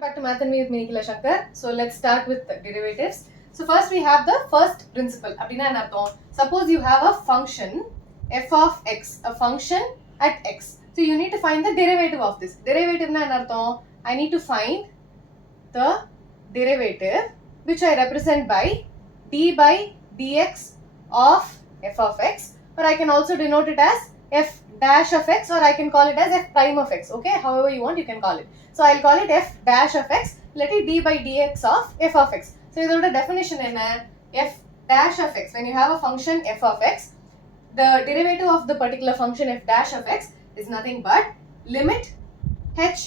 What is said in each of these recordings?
Welcome back to Math and Me with me, Nikhila Shankar. So let's start with the derivatives. So first we have the first principle. Suppose you have a function f of x, a function at x. So you need to find the derivative of this. Derivative I need to find the derivative which I represent by d by dx of f of x, or I can also denote it as f dash of x, or I can call it as f prime of x. Okay, however you want you can call it. So I'll call it f dash of x, let it d by dx of f of x. So இதோட definition என்ன? F dash of x, when you have a function f of x, the derivative of the particular function f dash of x is nothing but limit h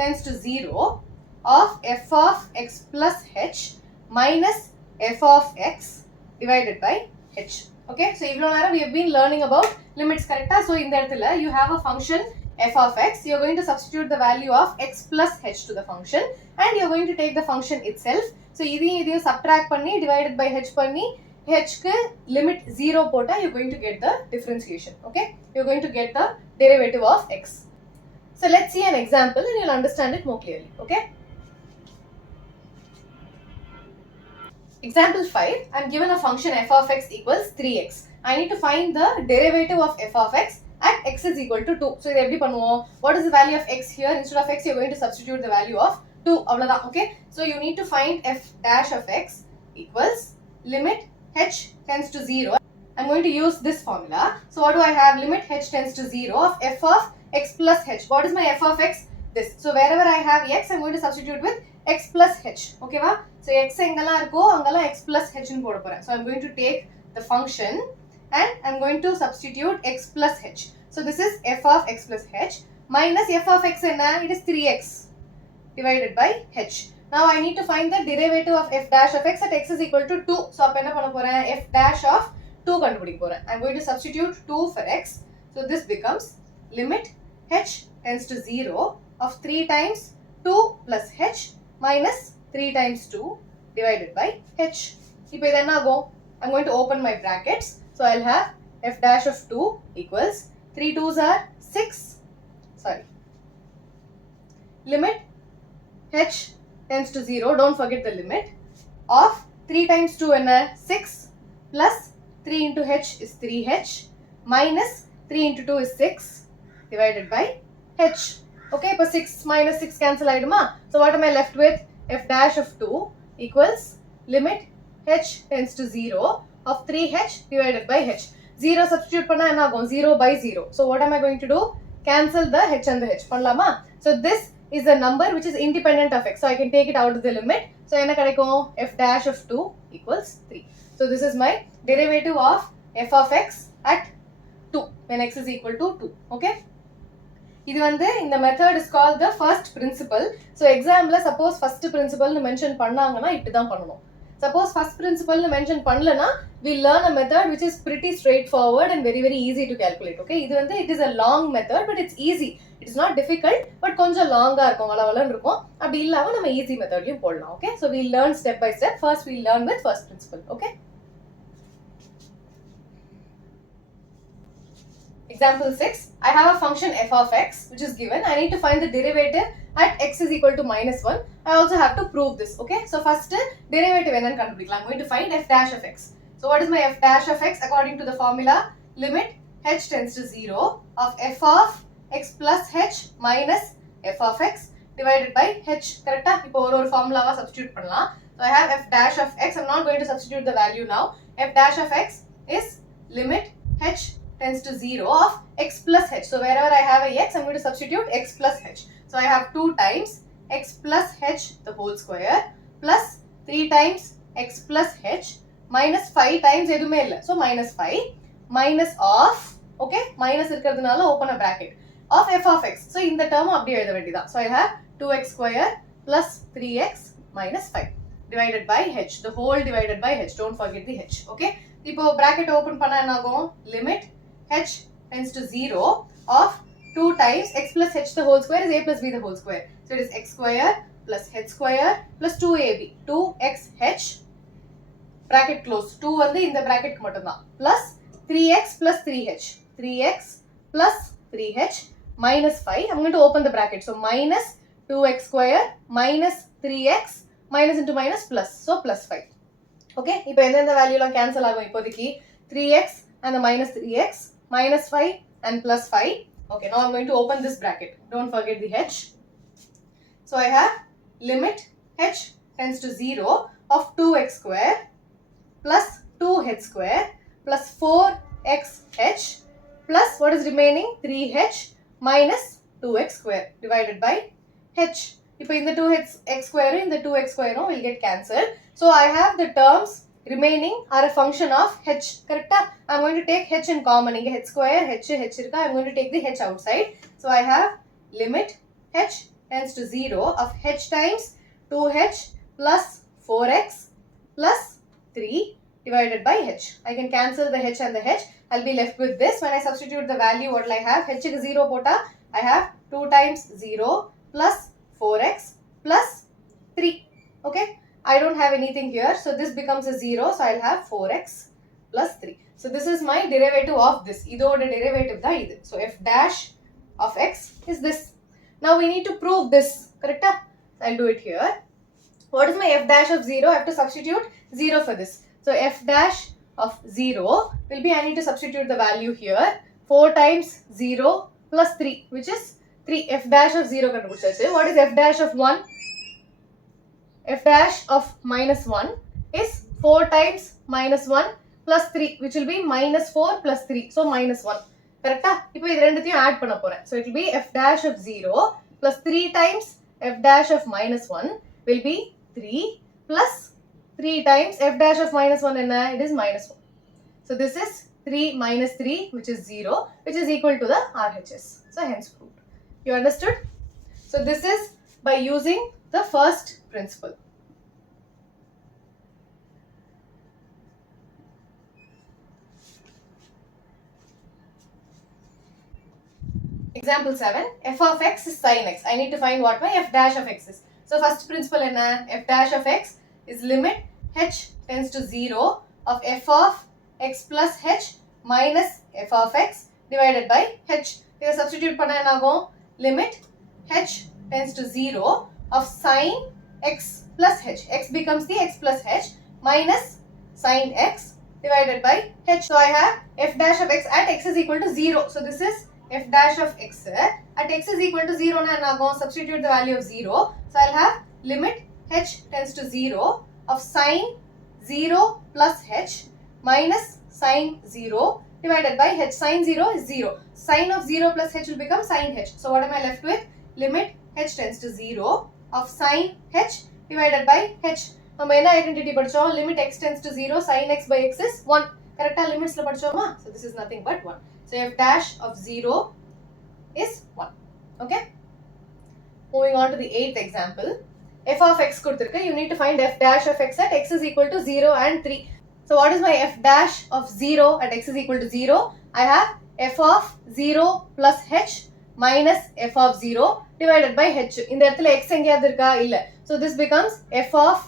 tends to 0 of f of x plus h minus f of x divided by h. Okay, so even now we have been learning about limits, correct? So in that you have a function f of x, you are going to substitute the value of x plus h to the function, and you are going to take the function itself. So idiyo subtract panni divided by h panni h ku limit 0 pota, you are going to get the differentiation. Okay, you are going to get the derivative of x. So let's see an example and you'll understand it more clearly. Okay, example 5, I'm given a function f of x equals 3x. I need to find the derivative of f of x at x is equal to 2. So what is the value of x here? Instead of x, you're going to substitute the value of 2. Okay, so you need to find f dash of x equals limit h tends to 0. I'm going to use this formula. So what do I have? Limit h tends to 0 of f of x plus h. What is my f of x? This. So wherever I have x, I'm going to substitute with x plus h. Okay, va? So x engala irukko angala x plus h nu poda poren. So I'm going to take the function and I'm going to substitute x plus h. So this is f of x plus h minus f of x enna? It is 3x divided by h. Now I need to find the derivative of f dash of x at x is equal to 2. So appo enna panna poren? F dash of 2 kandupidikka poren. I'm going to substitute 2 for x. So this becomes limit h tends to 0 of 3 times 2 plus h minus 3 times 2 divided by h. Ipo idu enna agum? I'm going to open my brackets. So I'll have f dash of 2 equals 3 2s are 6. Sorry. Limit h tends to 0. Don't forget the limit of 3 times 2 enna? 6 plus 3 into h is 3h minus 3 into 2 is 6 divided by h. Okay, but 6 minus 6 cancel aiduma. So what am I left with? F dash of 2 equals limit h tends to 0 of 3h divided by h. 0 substitute panna enna agum? 0 by 0. So what am I going to do? Cancel the h and the h. Pannalama? So this is a number which is independent of x. So I can take it out of the limit. So enna kadaikum? F dash of 2 equals 3. So this is my derivative of f of x at 2 when x is equal to 2. Okay. இது வந்து இந்த method is called the first principle. So example suppose first பிரின்சிபல்னு mention பண்ணாங்கன்னா இப்படி தான் பண்ணணும். Suppose first பிரின்சிபல்னு mention பண்ணலனா we learn a method which is pretty straightforward and very very easy to calculate. Okay, இது வந்து it is a long method but it's easy. It is not difficult but கொஞ்சம் லாங்கா இருக்கும், வளவலன்னு இருக்கும். அப்படி இல்லாம நம்ம ஈஸி மெத்தட்லயும் போடலாம். Okay, so we learn step by step. First we learn with first principle. Okay, example 6, I have a function f of x which is given. I need to find the derivative at x is equal to minus 1. I also have to prove this. Okay, so first derivative enna kandupidikalam. I'm going to find f dash of x. So what is my f dash of x? According to the formula, limit h tends to 0 of f of x plus h minus f of x divided by h. Correct? Ipo ஒரு formula substitute பண்ணலாம். So I have f dash of x. I'm not going to substitute the value now. F dash of x is limit h tends to 0 of x plus h. So wherever I have a x, I'm going to substitute x plus h. So I have 2 times x plus h the whole square plus 3 times x plus h minus 5 times edume illa. So minus 5 minus of, okay, minus irukradhunala open a bracket, of f of x. So in the term appdi eludha vendida. So I have 2x square plus 3x minus 5 divided by h, the whole divided by h. Don't forget the h. Okay, ipo bracket open panna enna agum? Limit h tends to 0 of 2 times x plus h the whole square is a plus b the whole square. So it is x square plus h square plus 2ab. 2xh bracket close. 2 வந்து இந்த bracket மட்டும் தான். Plus 3x plus 3h. 3x plus 3h minus 5. I'm going to open the bracket. So minus 2x square minus 3x minus into minus plus. So plus 5. Okay, இப்போ எந்தெந்த வேல்யூலாம் cancel ஆகும் இப்போதைக்கு 3x and the minus 3x minus 5 and plus 5. Okay, now I'm going to open this bracket. Don't forget the h. So I have limit h tends to 0 of 2x square plus 2h square plus 4xh plus what is remaining 3h minus 2x square divided by h. If in the 2x square in the 2x square will get cancelled. So I have the terms remaining are a function of h. Correct? I'm going to take h in common. Inga h square h irka. I'm going to take the h outside. So I have limit h tends to 0 of h times 2h plus 4x plus 3 divided by h. I can cancel the h and the h. I'll be left with this. When I substitute the value, what will I have? H is 0 pota. I have 2 times 0 plus 4x plus 3. Okay. I don't have anything here. So this becomes a 0. So I'll have 4x plus 3. So this is my derivative of this. Idoda derivative da idu. So f dash of x is this. Now we need to prove this. Correct? I'll do it here. What is my f dash of 0? I have to substitute 0 for this. So f dash of 0 will be, I need to substitute the value here. 4 times 0 plus 3, which is 3. F dash of 0. What is f dash of 1? F dash of minus 1 is 4 times minus 1 plus 3, which will be minus 4 plus 3. So minus 1. Correct? Now, add panna poren. So it will be f dash of 0 plus 3 times f dash of minus 1 will be 3 plus 3 times f dash of minus 1 and it is minus 1. So this is 3 minus 3, which is 0, which is equal to the RHS. So hence proved. You understood? So this is by using the first principle. Example 7. F of x is sin x. I need to find what my f dash of x is. So first principle enna? F dash of x is limit h tends to 0 of f of x plus h minus f of x divided by h. Here substitute panna enna agum? Limit h tends to 0 of sin x plus h. X becomes the x plus h minus sin x divided by h. So I have f dash of x at x is equal to 0. So this is f dash of x at x is equal to 0 na I'm going to substitute the value of 0. So I'll have limit h tends to 0 of sin 0 plus h minus sin 0 divided by h. Sin 0 is 0. Sin of 0 plus h will become sin h. So what am I left with? Limit h tends to 0 of sin h divided by h. நம்ம என்ன identity படிச்சோம்? Limit x tends to 0 sin x by x is 1. கரெக்ட்டா லிமிட்ஸ்ல படிச்சோமா? So this is nothing but 1. So f dash of 0 is 1. Okay? Moving on to the 8th example. F of x கொடுத்திருக்கு. You need to find f dash of x at x is equal to 0 and 3. So what is my f dash of 0 at x is equal to 0? I have f of 0 plus h minus f of 0 divided by h. இந்த இடத்துல x எங்கயாவது இருக்கா? இல்ல. So this becomes f of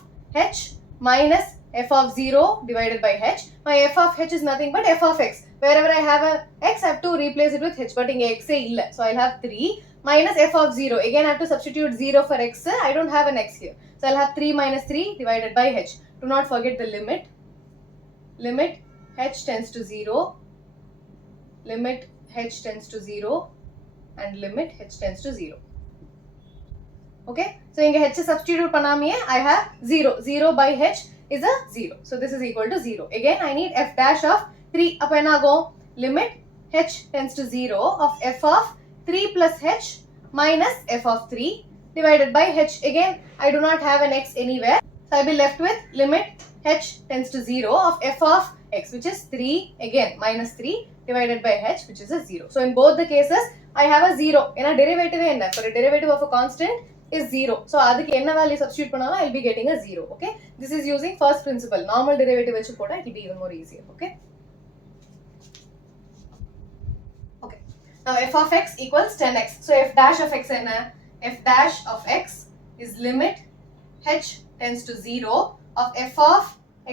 h minus f of 0 divided by h. My f of h is nothing but f of x. Wherever I have a x, I have to replace it with h. But inga x illa. So I'll have 3 minus f of 0. Again, I have to substitute 0 for x. I don't have an x here. So I'll have 3 minus 3 divided by h. Do not forget the limit. Limit h tends to 0. Limit h tends to 0. And limit h tends to 0. Okay. So inga h substitute panamiye, I have 0. 0 by h is a 0. So this is equal to 0. Again, I need f dash of 3. Appo enna agum? Limit h tends to 0 of f of 3 plus h minus f of 3 divided by h. Again, I do not have an x anywhere. So I will be left with limit h tends to 0 of f of x, which is 3, again minus 3 divided by h, which is a 0. So in both the cases, I have a 0. Ena derivative enna? For a derivative of a constant is 0. So adukku enna value substitute pannala, I will be getting a 0. Okay. This is using first principle. Normal derivative vechu poda it will be even more easier. Okay. Okay. Now f of x equals 10x. So f dash of x enna? F dash of x is limit h tends to 0 of f of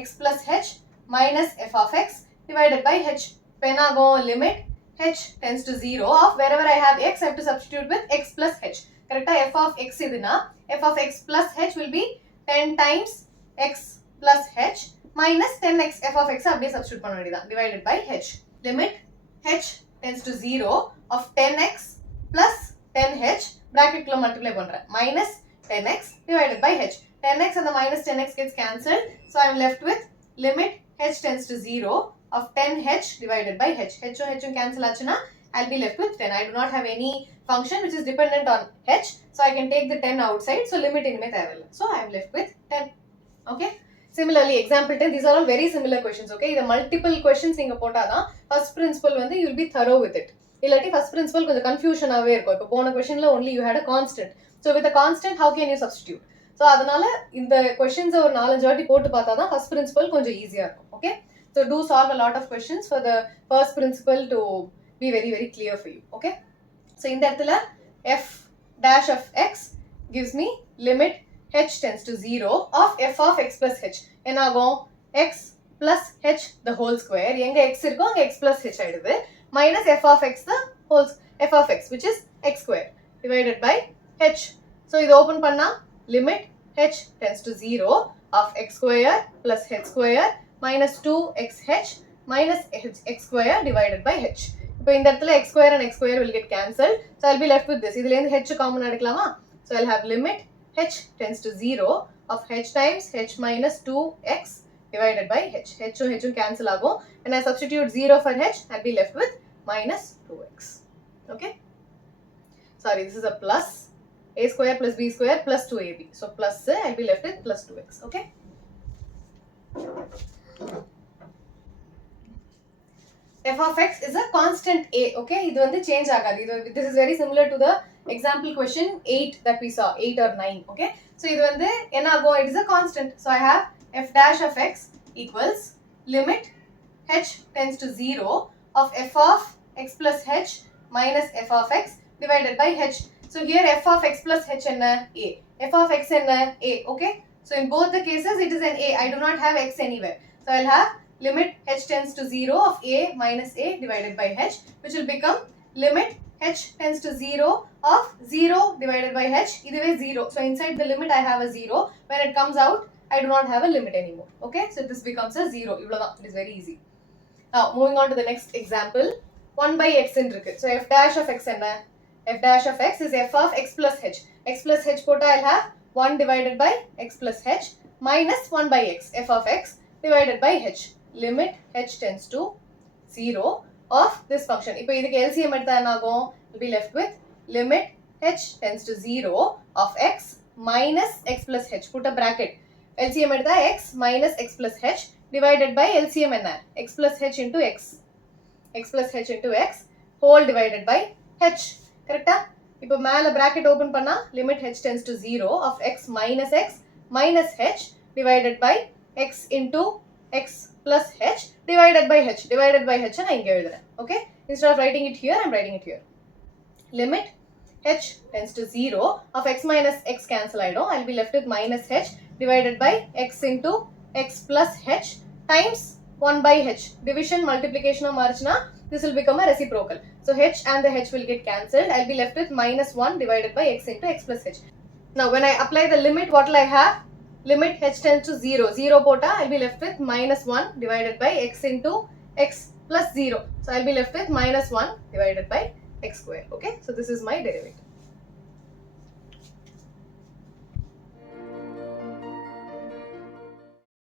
x plus h minus f of x divided by h. Penago limit h tends to 0 of wherever I have x, I have to substitute with x plus h. correct? F of x iduna, f of x plus h will be 10 times x plus h minus 10x f of x அப்படியே substitute பண்ண வேண்டியதான், divided by h. Limit h tends to 0 of 10x plus 10h bracket குள்ள multiply பண்றேன், minus 10x divided by h. 10x and the minus 10x gets cancelled, so I am left with limit h tends to 0 of 10h divided by h. h and h cancel ஆச்சுனா I'll be left with 10. I do not have any function which is dependent on h, so I can take the 10 outside, so limit in தேவையில்லை, so I am left with 10. Okay. Similarly, example 10, these are all very similar questions. Okay, the multiple questions நீங்க போட்டாதான் first principle வந்து you will be thorough with it. இல்லாட்டி first principle கொஞ்சம் கன்ஃபியூஷனாவே இருக்கும். இப்போ போன questionல only you had a constant, so with a constant how can you substitute? So அதனால இந்த questions ஒரு 4-5 வாட்டி போட்டு பார்த்தாதான் first principle கொஞ்சம் ஈஸியா இருக்கும். Okay, so do solve a lot of questions for the first principle to be very very clear for you. Okay, so இந்த இடத்துல f dash of x gives me limit h tends to 0 of f of x plus h. என்ன ஆகும்? x plus h the whole square, எங்க x இருக்கோ அங்க x plus h ஆயிடுது, minus f of x the whole f of x which is x square divided by h. so இது open பண்ணா limit h tends to 0 of x square plus h square minus 2xh minus x square divided by h. இப்போ இந்த இடத்துல x square and x square will get cancelled, so I'll be left with this. இதுல இருந்து h common எடுக்கலாமா? so I'll have limit h tends to 0 of h times h minus 2x divided by h. h and h cancel ஆகும், and I substitute 0 for h, I'll be left with minus 2x. Okay, sorry, this is a plus a square plus b square plus 2ab, so plus I'll be left with plus 2x. Okay, f of x is a constant a. Okay, இது வந்து change ஆகாது. This is very similar to the example question 8 that we saw, 8 or 9. Okay, so இது வந்து என்ன ஆகும்? It is a constant, so I have f dash of x equals limit h tends to 0 of f of x plus h minus f of x divided by h. so here f of x plus h enna? A. f of x enna? A. Okay, so in both the cases it is an a. I do not have x anywhere, so I'll have limit h tends to 0 of a minus a divided by h, which will become limit h tends to 0 of 0 divided by h. இதுவே 0, so inside the limit I have a 0. when it comes out I do not have a limit anymore. Okay, so this becomes a 0. இவ்வளவுதான், it is very easy. Now moving on to the next example, 1 by x ன்னு இருக்கு. so f dash of x என்ன? f dash of x is f of x plus h. x plus h போட்டா I'll have 1 divided by x plus h minus 1 by x, f of x divided by h. limit h tends to 0 of this function. இப்போ இதுக்கு LCM எடுத்தா என்ன ஆகும்? We'll be left with limit h tends to 0 of x minus x plus h. put a bracket. LCM எடுத்தா x minus x plus h divided by LCM என்ன? x plus h into x. x plus h into x whole divided by h. கரெக்டா? இப்போ மேல bracket open பண்ணா limit h tends to 0 of x minus h divided by x into x plus h divided by h. divided by h நான் இங்க எழுதுறேன். Okay, instead of writing it here, I'm writing it here. limit h tends to 0 of x minus x cancel ஆயிடும், I'll be left with minus h divided by x into x plus h times 1 by h. division multiplication மாறுச்சுனா this will become a reciprocal, so h and the h will get cancelled. I'll be left with minus 1 divided by x into x plus h. now when I apply the limit, what will I have? limit h tends to 0. 0 போட்டா I'll be left with minus 1 divided by x into x plus 0. so I'll be left with minus 1 divided by x square. Okay, so this is my derivative.